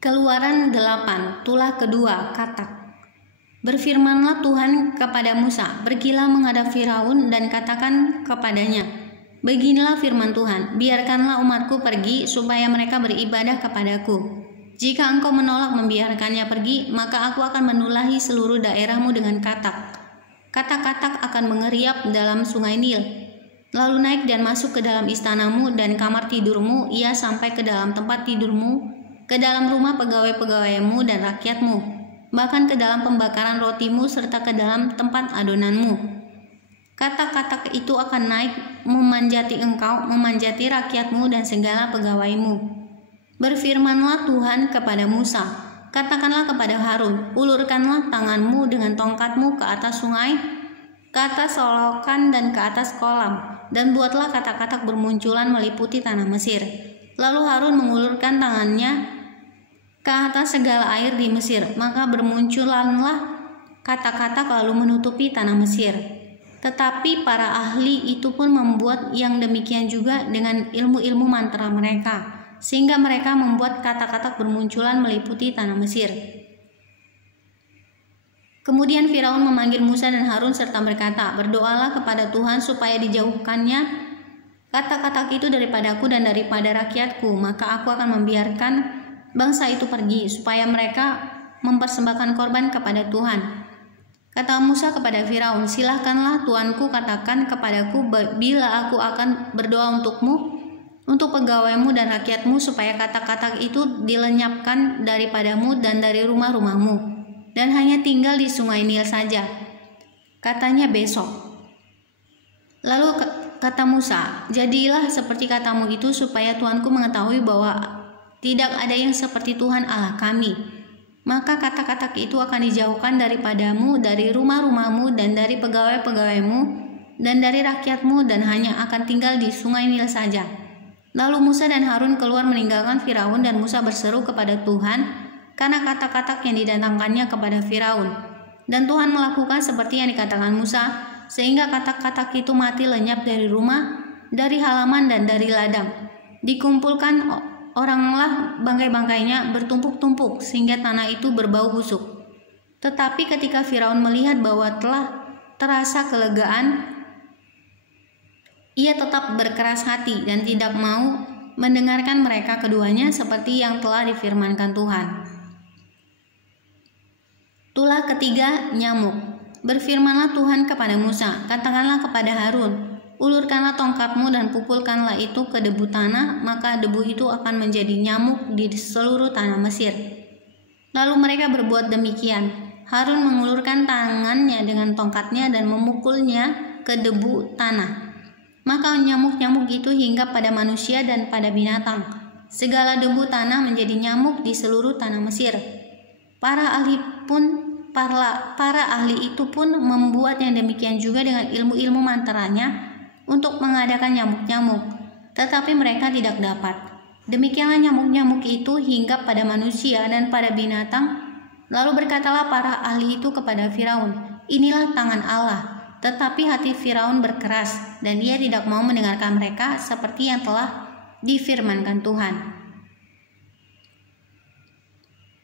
Keluaran 8, tulah kedua, Katak. Berfirmanlah Tuhan kepada Musa, "Pergilah menghadap Firaun dan katakan kepadanya, beginilah firman Tuhan, biarkanlah umatku pergi supaya mereka beribadah kepadaku. Jika engkau menolak membiarkannya pergi, maka aku akan menulahi seluruh daerahmu dengan katak. Katak-katak akan mengeriap dalam sungai Nil, lalu naik dan masuk ke dalam istanamu dan kamar tidurmu, ia sampai ke dalam tempat tidurmu, ke dalam rumah pegawai-pegawaimu dan rakyatmu, bahkan ke dalam pembakaran rotimu serta ke dalam tempat adonanmu. Katak-katak itu akan naik memanjati engkau, memanjati rakyatmu dan segala pegawaimu." Berfirmanlah Tuhan kepada Musa, "Katakanlah kepada Harun, ulurkanlah tanganmu dengan tongkatmu ke atas sungai, ke atas solokan dan ke atas kolam, dan buatlah katak-katak bermunculan meliputi tanah Mesir." Lalu Harun mengulurkan tangannya ke atas segala air di Mesir, maka bermunculanlah katak-katak lalu menutupi tanah Mesir. Tetapi para ahli itu pun membuat yang demikian juga dengan ilmu-ilmu mantra mereka, sehingga mereka membuat katak-katak bermunculan meliputi tanah Mesir. Kemudian Firaun memanggil Musa dan Harun serta berkata, "Berdoalah kepada Tuhan supaya dijauhkannya katak-katak itu daripadaku dan daripada rakyatku, maka aku akan membiarkan bangsa itu pergi, supaya mereka mempersembahkan korban kepada Tuhan." Kata Musa kepada Firaun, "Silahkanlah Tuanku katakan kepadaku bila aku akan berdoa untukmu, untuk pegawaimu dan rakyatmu, supaya katak-katak itu dilenyapkan daripadamu dan dari rumah-rumahmu, dan hanya tinggal di sungai Nil saja." Katanya, "Besok." Lalu kata Musa, "Jadilah seperti katamu itu, supaya Tuanku mengetahui bahwa tidak ada yang seperti Tuhan Allah kami. Maka katak-katak itu akan dijauhkan daripadamu, dari rumah-rumahmu dan dari pegawai-pegawaimu dan dari rakyatmu, dan hanya akan tinggal di sungai Nil saja." Lalu Musa dan Harun keluar meninggalkan Firaun, dan Musa berseru kepada Tuhan karena katak-katak yang didatangkannya kepada Firaun. Dan Tuhan melakukan seperti yang dikatakan Musa, sehingga katak-katak itu mati lenyap dari rumah, dari halaman dan dari ladang. Dikumpulkan oranglah bangkai-bangkainya bertumpuk-tumpuk sehingga tanah itu berbau busuk. Tetapi ketika Firaun melihat bahwa telah terasa kelegaan, ia tetap berkeras hati dan tidak mau mendengarkan mereka keduanya seperti yang telah difirmankan Tuhan. Tulah ketiga, nyamuk. Berfirmanlah Tuhan kepada Musa, "Katakanlah kepada Harun, ulurkanlah tongkatmu dan pukulkanlah itu ke debu tanah, maka debu itu akan menjadi nyamuk di seluruh tanah Mesir." Lalu mereka berbuat demikian. Harun mengulurkan tangannya dengan tongkatnya dan memukulnya ke debu tanah. Maka nyamuk-nyamuk itu hinggap pada manusia dan pada binatang. Segala debu tanah menjadi nyamuk di seluruh tanah Mesir. Para ahli itu pun membuat yang demikian juga dengan ilmu-ilmu mantranya untuk mengadakan nyamuk-nyamuk, tetapi mereka tidak dapat. Demikianlah nyamuk-nyamuk itu hinggap pada manusia dan pada binatang. Lalu berkatalah para ahli itu kepada Firaun, "Inilah tangan Allah." Tetapi hati Firaun berkeras, dan ia tidak mau mendengarkan mereka seperti yang telah difirmankan Tuhan.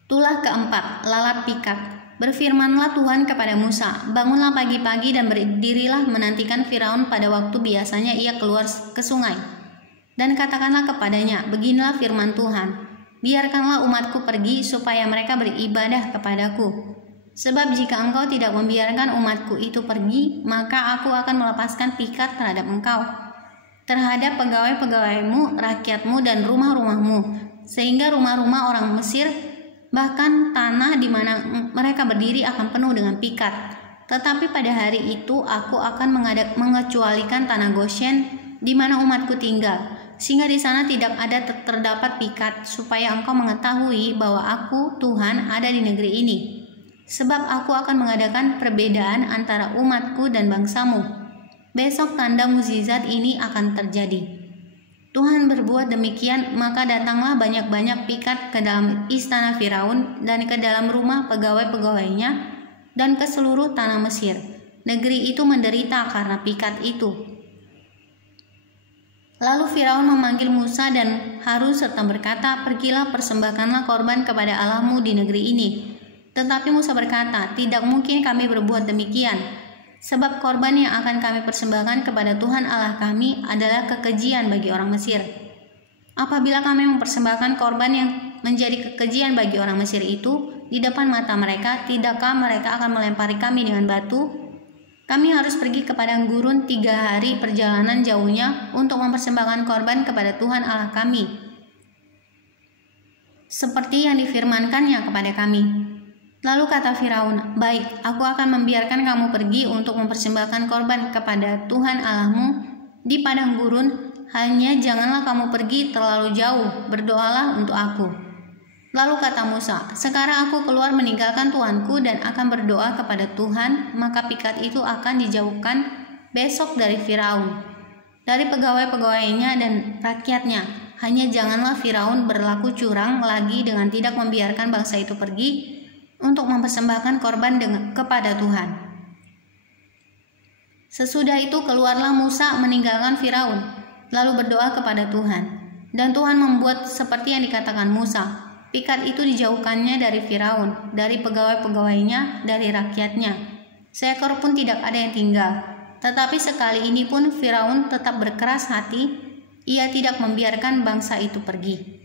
Tulah keempat, lalat pikat. Berfirmanlah Tuhan kepada Musa, "Bangunlah pagi-pagi dan berdirilah menantikan Firaun pada waktu biasanya ia keluar ke sungai. Dan katakanlah kepadanya, beginilah firman Tuhan, biarkanlah umatku pergi supaya mereka beribadah kepadaku. Sebab jika engkau tidak membiarkan umatku itu pergi, maka aku akan melepaskan pikat terhadap engkau, terhadap pegawai-pegawaimu, rakyatmu dan rumah-rumahmu, sehingga rumah-rumah orang Mesir, bahkan tanah di mana mereka berdiri akan penuh dengan pikat. Tetapi pada hari itu aku akan mengecualikan tanah Goshen di mana umatku tinggal, sehingga di sana tidak ada terdapat pikat, supaya engkau mengetahui bahwa aku Tuhan ada di negeri ini. Sebab aku akan mengadakan perbedaan antara umatku dan bangsamu. Besok tanda mukjizat ini akan terjadi." Tuhan berbuat demikian, maka datanglah banyak-banyak pikat ke dalam istana Firaun dan ke dalam rumah pegawai-pegawainya dan ke seluruh tanah Mesir. Negeri itu menderita karena pikat itu. Lalu Firaun memanggil Musa dan Harun serta berkata, "Pergilah, persembahkanlah korban kepada Allahmu di negeri ini." Tetapi Musa berkata, "Tidak mungkin kami berbuat demikian, sebab korban yang akan kami persembahkan kepada Tuhan Allah kami adalah kekejian bagi orang Mesir. Apabila kami mempersembahkan korban yang menjadi kekejian bagi orang Mesir itu di depan mata mereka, tidakkah mereka akan melempari kami dengan batu? Kami harus pergi ke padang gurun 3 hari perjalanan jauhnya untuk mempersembahkan korban kepada Tuhan Allah kami, seperti yang difirmankannya kepada kami." Lalu kata Firaun, "Baik, aku akan membiarkan kamu pergi untuk mempersembahkan korban kepada Tuhan Allahmu di padang gurun, hanya janganlah kamu pergi terlalu jauh, berdoalah untuk aku." Lalu kata Musa, "Sekarang aku keluar meninggalkan Tuanku dan akan berdoa kepada Tuhan, maka pikat itu akan dijauhkan besok dari Firaun, dari pegawai-pegawainya dan rakyatnya. Hanya janganlah Firaun berlaku curang lagi dengan tidak membiarkan bangsa itu pergi untuk mempersembahkan korban kepada Tuhan." Sesudah itu keluarlah Musa meninggalkan Firaun, lalu berdoa kepada Tuhan. Dan Tuhan membuat seperti yang dikatakan Musa. Pikat itu dijauhkannya dari Firaun, dari pegawai-pegawainya, dari rakyatnya. Seekor pun tidak ada yang tinggal. Tetapi sekali ini pun Firaun tetap berkeras hati, ia tidak membiarkan bangsa itu pergi.